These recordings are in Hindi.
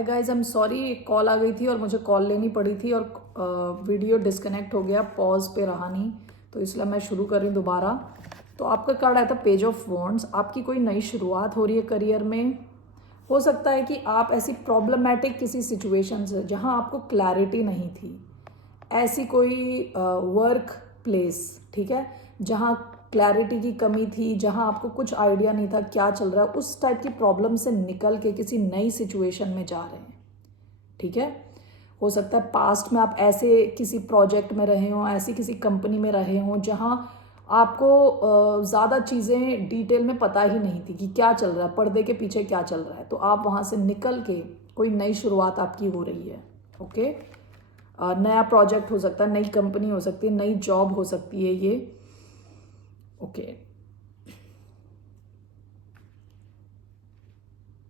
Hi guys, I am sorry, एक कॉल आ गई थी और मुझे कॉल लेनी पड़ी थी और वीडियो डिस्कनेक्ट हो गया, पॉज पे रहा नहीं, तो इसलिए मैं शुरू कर रही हूँ दोबारा। तो आपका कार्ड आया था पेज ऑफ वॉन्ड्स। आपकी कोई नई शुरुआत हो रही है करियर में। हो सकता है कि आप ऐसी प्रॉब्लमेटिक किसी सिचुएशन से जहाँ आपको क्लैरिटी नहीं थी, ऐसी कोई वर्क प्लेस, ठीक है, जहाँ क्लैरिटी की कमी थी, जहाँ आपको कुछ आइडिया नहीं था क्या चल रहा है, उस टाइप की प्रॉब्लम से निकल के किसी नई सिचुएशन में जा रहे हैं, ठीक है। हो सकता है पास्ट में आप ऐसे किसी प्रोजेक्ट में रहे हों, ऐसी किसी कंपनी में रहे हों जहाँ आपको ज़्यादा चीज़ें डिटेल में पता ही नहीं थी कि क्या चल रहा है, पर्दे के पीछे क्या चल रहा है, तो आप वहाँ से निकल के कोई नई शुरुआत आपकी हो रही है। ओके, नया प्रोजेक्ट हो सकता है, नई कंपनी हो सकती है, नई जॉब हो सकती है ये। ओके,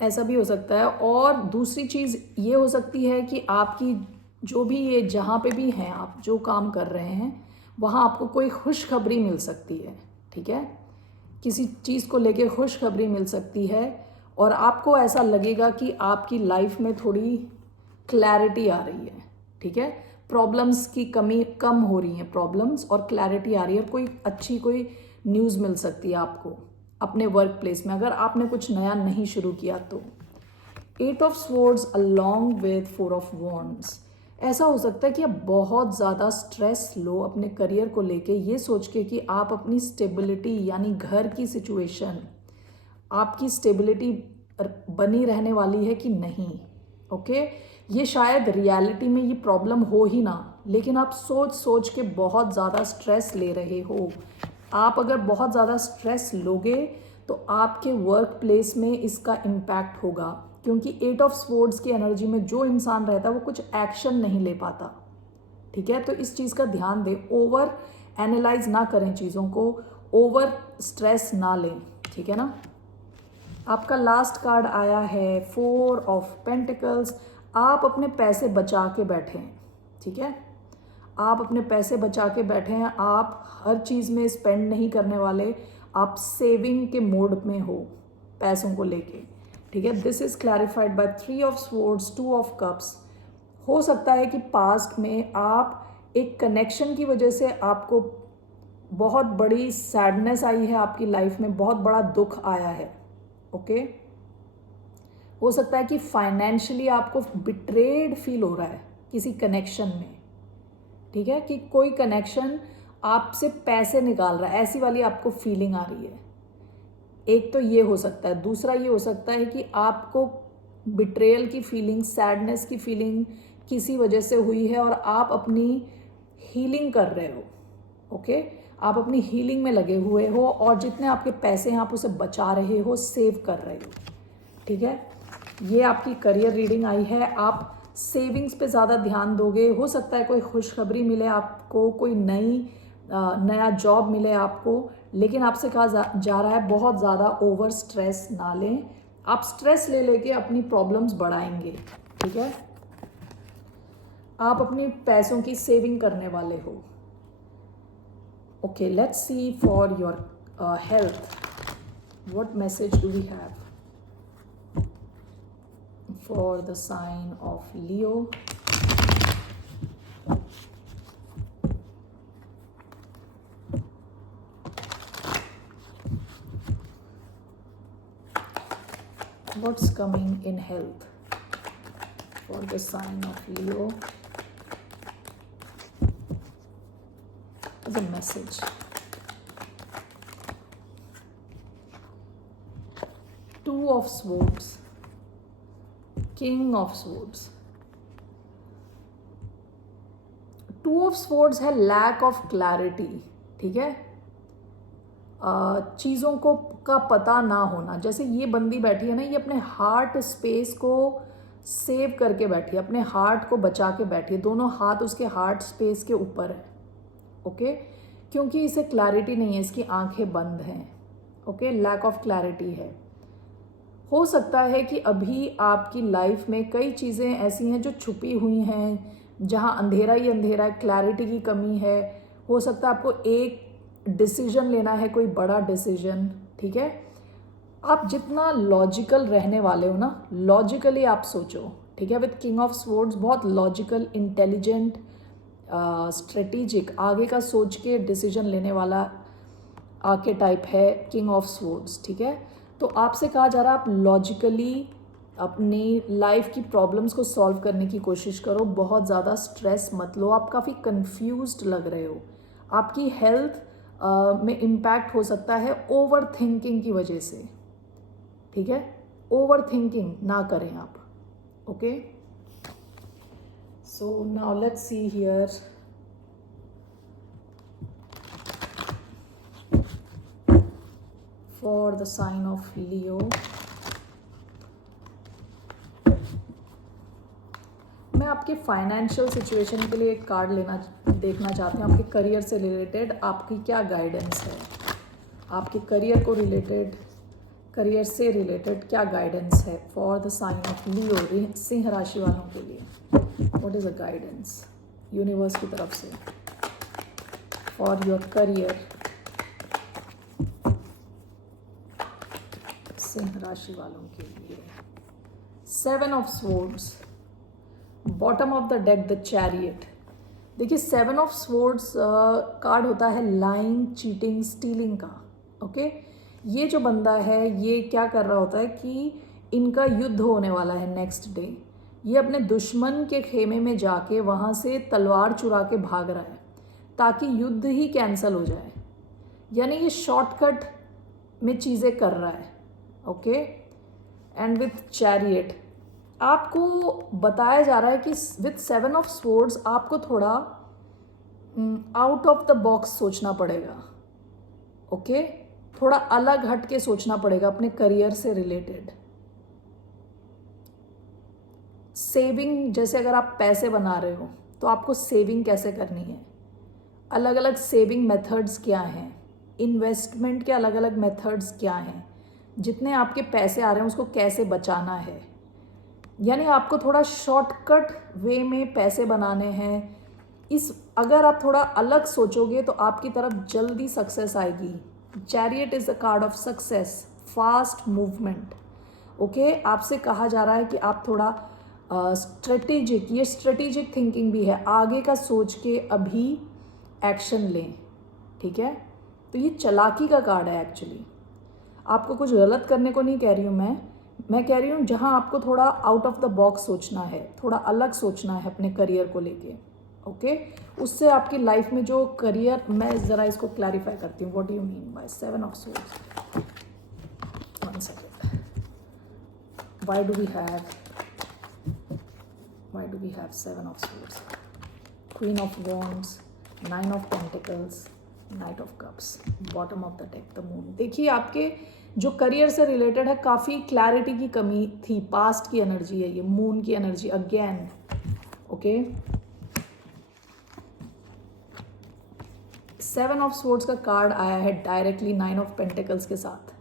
ऐसा भी हो सकता है। और दूसरी चीज़ ये हो सकती है कि आपकी जो भी ये जहाँ पे भी हैं, आप जो काम कर रहे हैं, वहाँ आपको कोई खुशखबरी मिल सकती है, ठीक है। किसी चीज़ को लेके खुशखबरी मिल सकती है और आपको ऐसा लगेगा कि आपकी लाइफ में थोड़ी क्लैरिटी आ रही है, ठीक है। प्रॉब्लम्स की कमी कम हो रही हैं, प्रॉब्लम्स, और क्लैरिटी आ रही है, और कोई अच्छी कोई न्यूज़ मिल सकती है आपको अपने वर्क प्लेस में, अगर आपने कुछ नया नहीं शुरू किया तो। 8 of swords along with 4 of wands. ऐसा हो सकता है कि आप बहुत ज़्यादा स्ट्रेस लो अपने करियर को लेके, ये सोच के कि आप अपनी स्टेबिलिटी यानी घर की सिचुएशन, आपकी स्टेबिलिटी बनी रहने वाली है कि नहीं। ओके, ये शायद रियलिटी में ये प्रॉब्लम हो ही ना, लेकिन आप सोच सोच के बहुत ज़्यादा स्ट्रेस ले रहे हो। आप अगर बहुत ज़्यादा स्ट्रेस लोगे तो आपके वर्क प्लेस में इसका इम्पैक्ट होगा, क्योंकि 8 ऑफ स्वॉर्ड्स की एनर्जी में जो इंसान रहता है वो कुछ एक्शन नहीं ले पाता, ठीक है। तो इस चीज़ का ध्यान दें, ओवर एनालाइज ना करें चीज़ों को, ओवर स्ट्रेस ना लें, ठीक है ना। आपका लास्ट कार्ड आया है 4 ऑफ पेंटिकल्स। आप अपने पैसे बचा के बैठे हैं, ठीक है। आप अपने पैसे बचा के बैठे हैं, आप हर चीज़ में स्पेंड नहीं करने वाले, आप सेविंग के मोड में हो पैसों को लेके, ठीक है। This is clarified by 3 of swords, 2 of cups. हो सकता है कि पास्ट में आप एक कनेक्शन की वजह से आपको बहुत बड़ी सैडनेस आई है, आपकी लाइफ में बहुत बड़ा दुख आया है। ओके, हो सकता है कि फाइनेंशियली आपको बिट्रेड फील हो रहा है किसी कनेक्शन में, ठीक है, कि कोई कनेक्शन आपसे पैसे निकाल रहा है, ऐसी वाली आपको फीलिंग आ रही है। एक तो ये हो सकता है। दूसरा ये हो सकता है कि आपको बिट्रेयल की फीलिंग, सैडनेस की फीलिंग किसी वजह से हुई है और आप अपनी हीलिंग कर रहे हो। ओके, आप अपनी हीलिंग में लगे हुए हो और जितने आपके पैसे हैं आप उसे बचा रहे हो, सेव कर रहे हो, ठीक है। ये आपकी करियर रीडिंग आई है। आप सेविंग्स पे ज़्यादा ध्यान दोगे। हो सकता है कोई खुशखबरी मिले आपको, कोई नया जॉब मिले आपको, लेकिन आपसे कहा जा रहा है बहुत ज़्यादा ओवर स्ट्रेस ना लें। आप स्ट्रेस ले लेके अपनी प्रॉब्लम्स बढ़ाएंगे, ठीक है। आप अपनी पैसों की सेविंग करने वाले हो। Okay, let's see for your health, what message do we have for the sign of Leo. What's coming in health for the sign of Leo as a message? Two of Swords, King of Swords. 2 of Swords है लैक ऑफ क्लैरिटी, ठीक है। चीज़ों को का पता ना होना। जैसे ये बंदी बैठी है ना, ये अपने हार्ट स्पेस को सेव करके बैठी है, अपने हार्ट को बचा के बैठी है, दोनों हाथ उसके हार्ट स्पेस के ऊपर है। ओके, क्योंकि इसे क्लैरिटी नहीं है, इसकी आंखें बंद हैं। ओके, लैक ऑफ क्लैरिटी है। हो सकता है कि अभी आपकी लाइफ में कई चीज़ें ऐसी हैं जो छुपी हुई हैं, जहां अंधेरा ही अंधेरा है, क्लैरिटी की कमी है। हो सकता है आपको एक डिसीजन लेना है, कोई बड़ा डिसीजन, ठीक है। आप जितना लॉजिकल रहने वाले हो ना, लॉजिकली आप सोचो, ठीक है। विद किंग ऑफ स्वॉर्ड्स बहुत लॉजिकल, इंटेलिजेंट, स्ट्रेटेजिक, आगे का सोच के डिसीजन लेने वाला आके टाइप है किंग ऑफ स्वॉर्ड्स, ठीक है। तो आपसे कहा जा रहा है आप लॉजिकली अपनी लाइफ की प्रॉब्लम्स को सॉल्व करने की कोशिश करो, बहुत ज़्यादा स्ट्रेस मत लो। आप काफ़ी कंफ्यूज्ड लग रहे हो, आपकी हेल्थ में इम्पैक्ट हो सकता है ओवर थिंकिंग की वजह से, ठीक है। ओवर थिंकिंग ना करें आप, okay. So now let's see here, for the sign of Leo. मैं आपके फाइनेंशियल सिचुएशन के लिए एक कार्ड देखना चाहती हूँ। आपके करियर से रिलेटेड आपकी क्या गाइडेंस है, आपके करियर को रिलेटेड, करियर से रिलेटेड क्या गाइडेंस है फॉर द साइन ऑफ लियो, सिंह राशि वालों के लिए। What is a guidance universe की तरफ से फॉर योर करियर, सिंह राशि वालों के लिए। 7 of swords, bottom of the deck the chariot. देखिए 7 ऑफ स्वॉर्ड्स कार्ड होता है लाइंग, चीटिंग, स्टीलिंग का, ओके। ये जो बंदा है ये क्या कर रहा होता है कि इनका युद्ध होने वाला है नेक्स्ट डे। ये अपने दुश्मन के खेमे में जाके वहाँ से तलवार चुरा के भाग रहा है ताकि युद्ध ही कैंसिल हो जाए, यानी ये शॉर्टकट में चीज़ें कर रहा है, ओके। एंड विथ चैरियट आपको बताया जा रहा है कि विथ 7 ऑफ स्वॉर्ड्स आपको थोड़ा आउट ऑफ द बॉक्स सोचना पड़ेगा, ओके। थोड़ा अलग हट के सोचना पड़ेगा अपने करियर से रिलेटेड। सेविंग, जैसे अगर आप पैसे बना रहे हो तो आपको सेविंग कैसे करनी है, अलग अलग सेविंग मेथड्स क्या हैं, इन्वेस्टमेंट के अलग अलग मेथड्स क्या हैं, जितने आपके पैसे आ रहे हैं उसको कैसे बचाना है। यानी आपको थोड़ा शॉर्टकट वे में पैसे बनाने हैं। अगर आप थोड़ा अलग सोचोगे तो आपकी तरफ जल्दी सक्सेस आएगी। Chariot is the card of success, fast movement, okay. आपसे कहा जा रहा है कि आप थोड़ा स्ट्रेटेजिक, ये स्ट्रेटेजिक थिंकिंग भी है, आगे का सोच के अभी एक्शन लें, ठीक है। तो ये चालाकी का कार्ड है एक्चुअली। आपको कुछ गलत करने को नहीं कह रही हूँ मैं कह रही हूँ जहाँ आपको थोड़ा आउट ऑफ द बॉक्स सोचना है, थोड़ा अलग सोचना है अपने करियर को लेके, ओके। उससे आपकी लाइफ में जो करियर, मैं ज़रा इसको क्लैरिफाई करती हूँ। What do you mean by 7 of swords? One second, why do we have 7 of swords? Queen of wands, 9 of pentacles, knight of cups, bottom of the deck the moon. देखिए आपके जो करियर से रिलेटेड है काफ़ी क्लैरिटी की कमी थी, पास्ट की एनर्जी है ये, मून की energy again, okay. 7 of swords का कार्ड आया है डायरेक्टली 9 ऑफ पेंटिकल्स के साथ।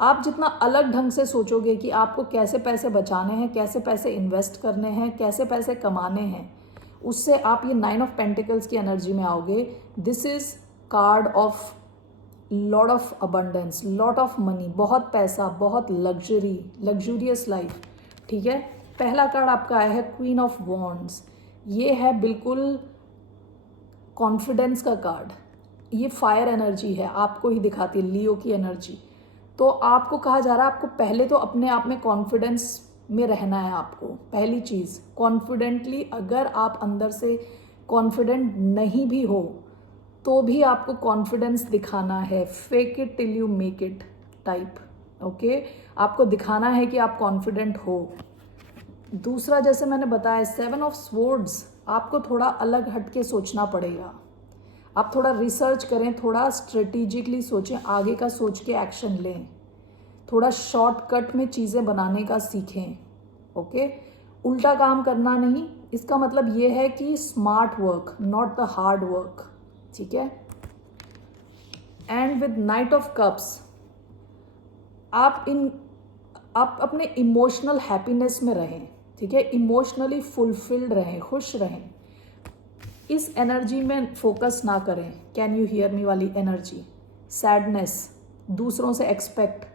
आप जितना अलग ढंग से सोचोगे कि आपको कैसे पैसे बचाने हैं, कैसे पैसे इन्वेस्ट करने हैं, कैसे पैसे कमाने हैं, उससे आप ये 9 ऑफ पेंटिकल्स की एनर्जी में आओगे। This is called of lot of abundance, lot of money, बहुत पैसा, बहुत लग्जरी, लग्जूरियस लाइफ, ठीक है। पहला कार्ड आपका आया है क्वीन ऑफ वॉन्ड्स। ये है बिल्कुल कॉन्फिडेंस का कार्ड, ये फायर एनर्जी है, आपको ही दिखाती है, लियो की एनर्जी। तो आपको कहा जा रहा है आपको पहले तो अपने आप में कॉन्फिडेंस में रहना है। आपको पहली चीज़ कॉन्फिडेंटली, अगर आप अंदर से कॉन्फिडेंट नहीं भी हो तो भी आपको कॉन्फिडेंस दिखाना है। Fake it till you make it type, okay. आपको दिखाना है कि आप कॉन्फिडेंट हो। दूसरा, जैसे मैंने बताया 7 ऑफ स्वॉर्ड्स, आपको थोड़ा अलग हट के सोचना पड़ेगा। आप थोड़ा रिसर्च करें, थोड़ा स्ट्रेटेजिकली सोचें, आगे का सोच के एक्शन लें, थोड़ा शॉर्टकट में चीज़ें बनाने का सीखें, ओके। उल्टा काम करना नहीं, इसका मतलब ये है कि smart work, not the hard work, ठीक है। And with night of cups, आप अपने इमोशनल हैप्पीनेस में रहें, ठीक है। इमोशनली फुलफिल्ड रहें, खुश रहें, इस एनर्जी में फोकस ना करें। कैन यू हियर मी वाली एनर्जी, सैडनेस, दूसरों से एक्सपेक्ट,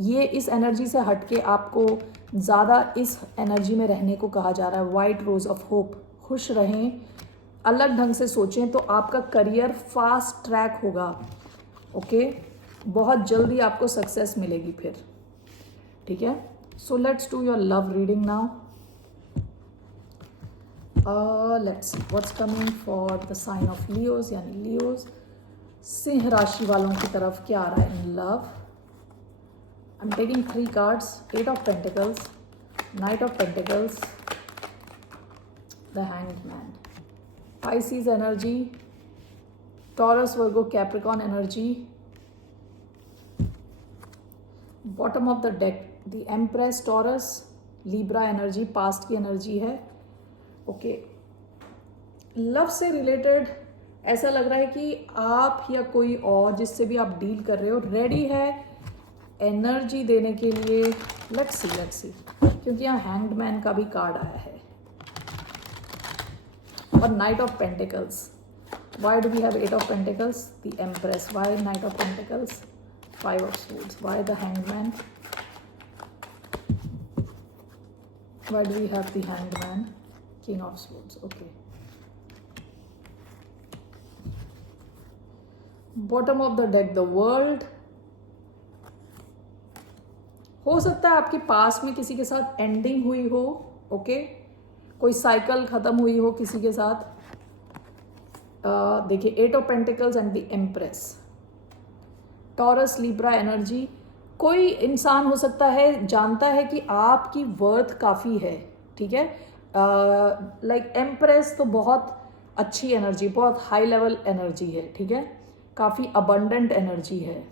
ये इस एनर्जी से हट के आपको ज़्यादा इस एनर्जी में रहने को कहा जा रहा है। वाइट रोज ऑफ होप, खुश रहें, अलग ढंग से सोचें तो आपका करियर फास्ट ट्रैक होगा। ओके, बहुत जल्दी आपको सक्सेस मिलेगी फिर, ठीक है। So let's do your love reading now. Let's see what's coming for the sign of Leos, यानी लियोज, सिंह राशि वालों की तरफ क्या आ रहा है in love. I am taking 3 cards, 8 of pentacles, knight of pentacles, the hanged man, Pisces energy, Taurus Virgo Capricorn energy, bottom of the deck the empress, taurus, Libra energy, past की एनर्जी है। ओके, लव से रिलेटेड ऐसा लग रहा है कि आप या कोई और जिससे भी आप डील कर रहे हो रेडी है एनर्जी देने के लिए। लेट्स सी, क्योंकि यहाँ हैंग्ड मैन का भी कार्ड आया है और knight of pentacles. Why do we have 8 of pentacles, the empress, why knight of pentacles, 5 of swords, why the hanged man, why do we have the hanged man, king of swords. Okay, bottom of the deck the world. हो सकता है आपके पास में किसी के साथ एंडिंग हुई हो। ओके, कोई साइकिल खत्म हुई हो किसी के साथ। देखिए 8 of pentacles and the empress, taurus, Libra energy. कोई इंसान हो सकता है जानता है कि आपकी वर्थ काफ़ी है, ठीक है। लाइक एम्प्रेस तो बहुत अच्छी एनर्जी, बहुत हाई लेवल एनर्जी है, ठीक है, काफ़ी अबंडेंट एनर्जी है।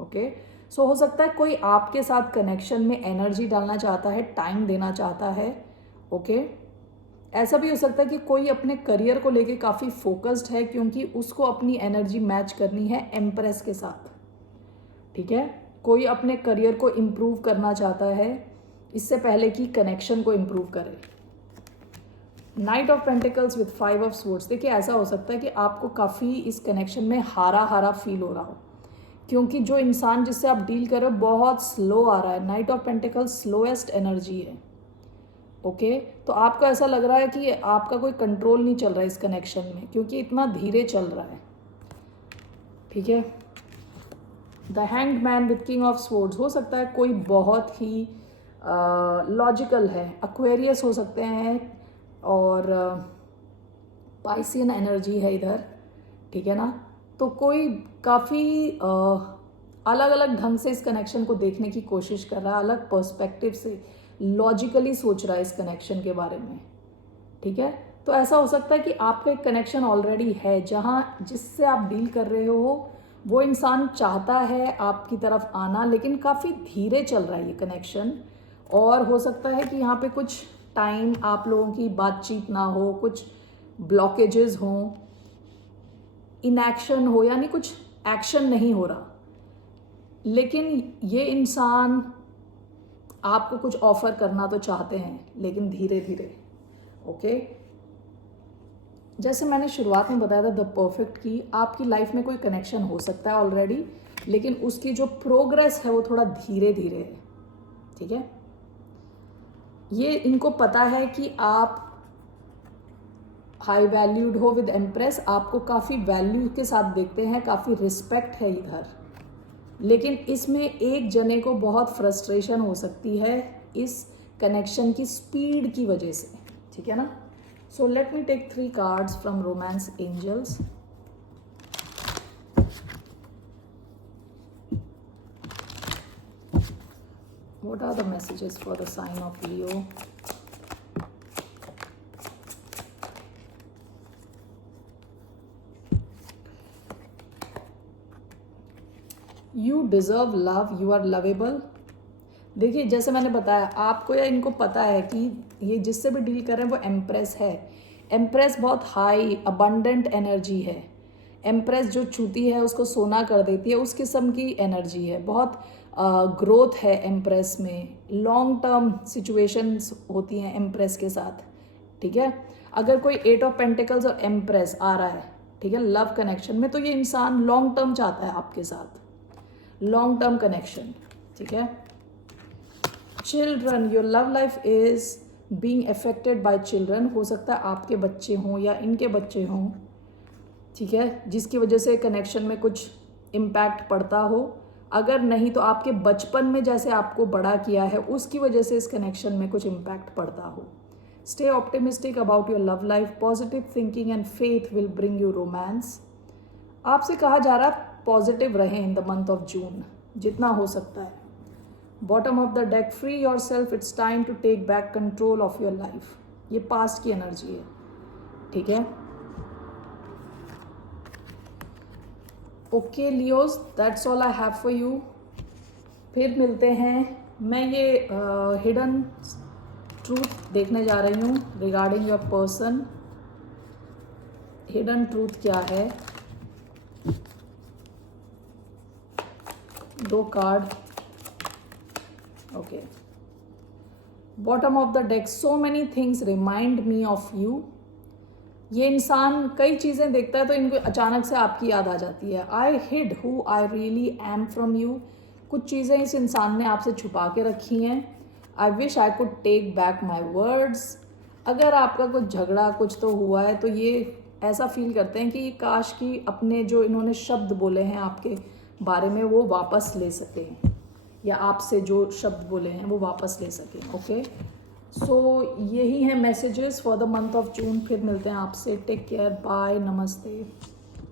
ओके, सो हो सकता है कोई आपके साथ कनेक्शन में एनर्जी डालना चाहता है, टाइम देना चाहता है। ओके, ऐसा भी हो सकता है कि कोई अपने करियर को लेके काफ़ी फोकस्ड है क्योंकि उसको अपनी एनर्जी मैच करनी है एम्प्रेस के साथ, ठीक है। कोई अपने करियर को इम्प्रूव करना चाहता है इससे पहले कि कनेक्शन को इम्प्रूव करे। Night of pentacles with 5 of swords. देखिए ऐसा हो सकता है कि आपको काफ़ी इस कनेक्शन में हारा हारा फील हो रहा हो क्योंकि जो इंसान जिससे आप डील कर रहे हो बहुत स्लो आ रहा है। Night of pentacles slowest energy है। ओके, तो आपको ऐसा लग रहा है कि आपका कोई कंट्रोल नहीं चल रहा है इस कनेक्शन में क्योंकि इतना धीरे चल रहा है, ठीक है। The hanged man with king of swords. हो सकता है कोई बहुत ही लॉजिकल है, एक्वेरियस हो सकते हैं और पाइसियन एनर्जी है इधर, ठीक है ना। तो कोई काफ़ी अलग अलग ढंग से इस कनेक्शन को देखने की कोशिश कर रहा है, अलग पर्सपेक्टिव से लॉजिकली सोच रहा है इस कनेक्शन के बारे में, ठीक है। तो ऐसा हो सकता है कि आपका एक कनेक्शन ऑलरेडी है जहाँ जिससे आप डील कर रहे हो वो इंसान चाहता है आपकी तरफ आना लेकिन काफ़ी धीरे चल रहा है ये कनेक्शन। और हो सकता है कि यहाँ पे कुछ टाइम आप लोगों की बातचीत ना हो, कुछ ब्लॉकेजेस हों, इनएक्शन हो, यानी कुछ एक्शन नहीं हो रहा, लेकिन ये इंसान आपको कुछ ऑफर करना तो चाहते हैं लेकिन धीरे धीरे। ओके, जैसे मैंने शुरुआत में बताया था द परफेक्ट की, आपकी लाइफ में कोई कनेक्शन हो सकता है ऑलरेडी लेकिन उसकी जो प्रोग्रेस है वो थोड़ा धीरे धीरे है, ठीक है। ये इनको पता है कि आप हाई वैल्यूड हो विद एम्प्रेस, आपको काफ़ी वैल्यू के साथ देखते हैं, काफ़ी रिस्पेक्ट है इधर, लेकिन इसमें एक जने को बहुत फ्रस्ट्रेशन हो सकती है इस कनेक्शन की स्पीड की वजह से, ठीक है ना। So let me take 3 cards from romance angels. What are the messages for the sign of Leo? You deserve love, you are lovable. देखिए जैसे मैंने बताया आपको या इनको पता है कि ये जिससे भी डील कर रहे हैं वो एम्प्रेस है। एम्प्रेस बहुत हाई अबंडेंट एनर्जी है। एम्प्रेस जो छूती है उसको सोना कर देती है, उस किस्म की एनर्जी है। बहुत ग्रोथ है एम्प्रेस में, लॉन्ग टर्म सिचुएशंस होती हैं एम्प्रेस के साथ, ठीक है। अगर कोई 8 ऑफ पेंटिकल्स और एम्प्रेस आ रहा है, ठीक है, लव कनेक्शन में, तो ये इंसान लॉन्ग टर्म चाहता है आपके साथ, लॉन्ग टर्म कनेक्शन, ठीक है। Children, your love life is being affected by children. हो सकता है आपके बच्चे हों या इनके बच्चे हों, ठीक है, जिसकी वजह से कनेक्शन में कुछ इम्पैक्ट पड़ता हो। अगर नहीं तो आपके बचपन में जैसे आपको बड़ा किया है उसकी वजह से इस कनेक्शन में कुछ इम्पैक्ट पड़ता हो। Stay optimistic about your love life, positive thinking and faith will bring you romance. आपसे कहा जा रहा है पॉजिटिव रहें in the month of June जितना हो सकता है। Bottom of the deck, free yourself, it's time to take back control of your life. ये पास्ट की एनर्जी है, ठीक है। Okay Leos, that's all I have for you. फिर मिलते हैं। मैं ये हिडन ट्रूथ देखने जा रही हूँ regarding your person. Hidden truth क्या है? 2 card. Okay, bottom of the deck, so many things remind me of you. ये इंसान कई चीज़ें देखता है तो इनको अचानक से आपकी याद आ जाती है। I hid who I really am from you. कुछ चीज़ें इस इंसान ने आपसे छुपा के रखी हैं। I wish I could take back my words. अगर आपका कुछ झगड़ा कुछ तो हुआ है तो ये ऐसा फील करते हैं कि काश कि अपने जो इन्होंने शब्द बोले हैं आपके बारे में वो वापस ले सकें, या आपसे जो शब्द बोले हैं वो वापस ले सकें। ओके, सो यही है messages for the month of जून। फिर मिलते हैं आपसे। टेक केयर, बाय, नमस्ते।